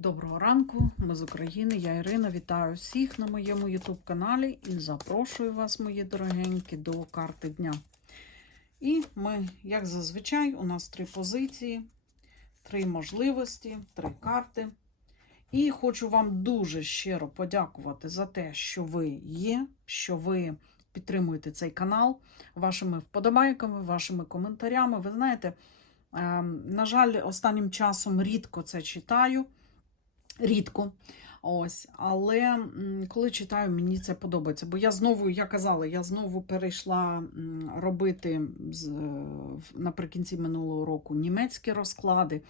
Доброго ранку, ми з України, я Ірина. Вітаю всіх на моєму YouTube каналі і запрошую вас, мої дорогенькі, до карти дня. І ми, як зазвичай, у нас три позиції, три можливості, три карти. І хочу вам дуже щиро подякувати за те, що ви є, що ви підтримуєте цей канал вашими вподобайками, вашими коментарями. Ви знаєте, ем, на жаль, останнім часом рідко це читаю. Рідко. Ось, але коли читаю, мені це подобається. Бо я знову, я казала, я знову перейшла робити е, наприкінці минулого року німецькі розклади.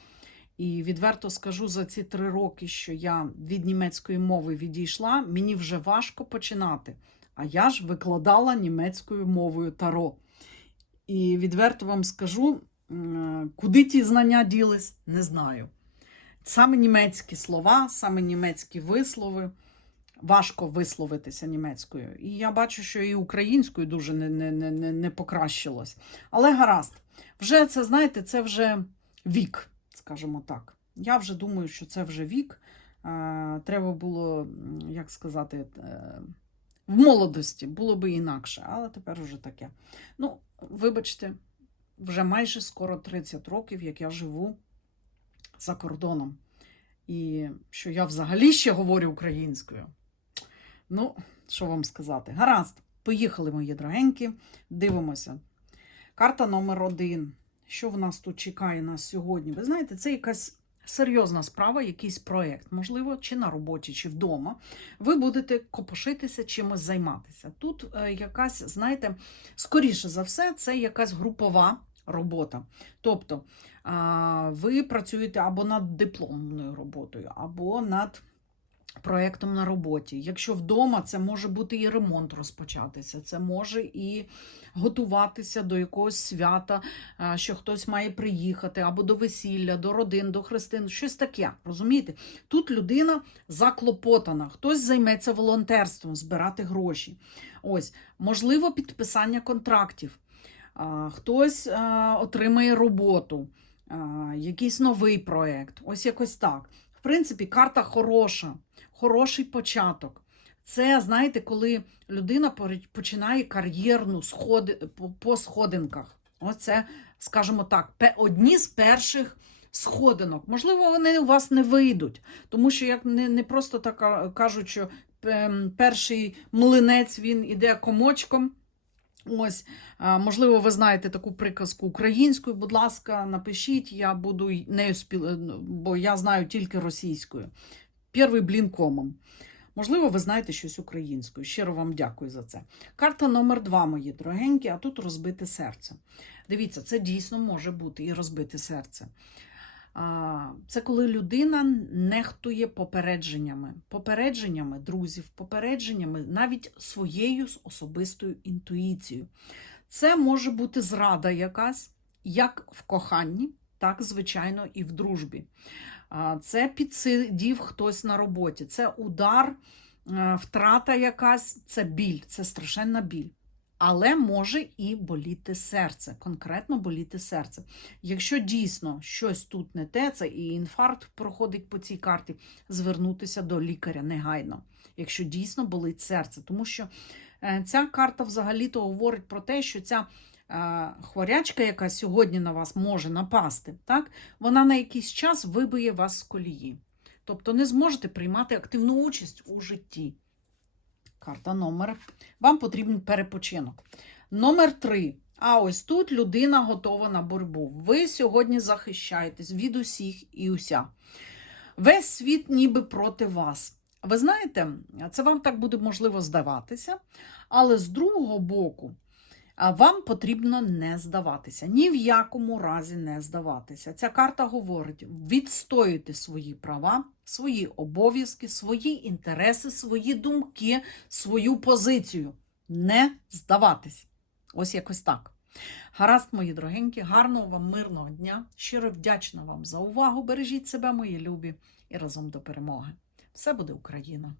І відверто скажу за ці три роки, що я від німецької мови відійшла, мені вже важко починати. А я ж викладала німецькою мовою таро. І відверто вам скажу, куди ті знання ділись, не знаю. Саме німецькі слова, саме німецькі вислови. Важко висловитися німецькою. І я бачу, що і українською дуже не, не, не, не, покращилось. Але гаразд, вже це, знаєте, це вже вік, скажімо так. Я вже думаю, що це вже вік. Треба було, як сказати, е, в молодості було би інакше, але тепер вже таке. Ну, вибачте, вже майже скоро 30 років, як я живу за кордоном. І що я взагалі ще говорю українською. Ну, що вам сказати? Гаразд, поїхали, мої дорогенькі, дивимося. Карта номер один. Що в нас тут чекає нас сьогодні? Ви знаєте, це якась серйозна справа, якийсь проєкт, можливо, чи на роботі, чи вдома. Ви будете копошитися, чимось займатися. Тут е, якась, знаєте, скоріше за все, це якась групова робота. Тобто, ви працюєте або над дипломною роботою, або над проєктом на роботі. Якщо вдома, це може бути і ремонт розпочатися, це може і готуватися до якогось свята, що хтось має приїхати, або до весілля, до родин, до хрестин, щось таке. Розумієте? Тут людина заклопотана, хтось займеться волонтерством, збирати гроші. Ось, можливо, підписання контрактів. Хтось отримає роботу, якийсь новий проєкт. Ось якось так. В принципі, карта хороша, хороший початок. Це, знаєте, коли людина починає кар'єрну по, сходинках. Оце, скажімо так, одні з перших сходинок. Можливо, вони у вас не вийдуть, тому що як не, не просто так кажуть, що перший млинець він іде комочком. Ось, можливо, ви знаєте таку приказку українською. Будь ласка, напишіть, я буду нею спіл... ну, бо я знаю тільки російською. Перший блін комом. Можливо, ви знаєте щось українською. Щиро вам дякую за це. Карта номер два, мої дорогенькі, а тут розбите серце. Дивіться, це дійсно може бути і розбите серце. Це коли людина нехтує попередженнями, попередженнями друзів, попередженнями навіть своєю особистою інтуїцією. Це може бути зрада якась, як в коханні, так, звичайно, і в дружбі. Це підсидів хтось на роботі, це удар, е, втрата якась, це біль, це страшенна біль. Але може і боліти серце, конкретно боліти серце. Якщо дійсно щось тут не те, це і інфаркт проходить по цій карті, звернутися до лікаря негайно, якщо дійсно болить серце. Тому що е, ця карта взагалі-то говорить про те, що ця е, хворячка, яка сьогодні на вас може напасти, так, вона на якийсь час вибиє вас з колії. Тобто не зможете приймати активну участь у житті. Карта номер. Вам потрібен перепочинок. Номер три. А ось тут людина готова на боротьбу. Ви сьогодні захищаєтесь від усіх і уся. Весь світ ніби проти вас. Ви знаєте, це вам так буде можливо здаватися, але з другого боку, вам потрібно не здаватися. Ні в якому разі не здаватися. Ця карта говорить: відстоюйте свої права, свої обов'язки, свої інтереси, свої думки, свою позицію. Не здаватись. Ось якось так. Гаразд, мої дорогенькі, гарного вам мирного дня. Щиро вдячна вам за увагу. Бережіть себе, мої любі, і разом до перемоги. Все буде Україна!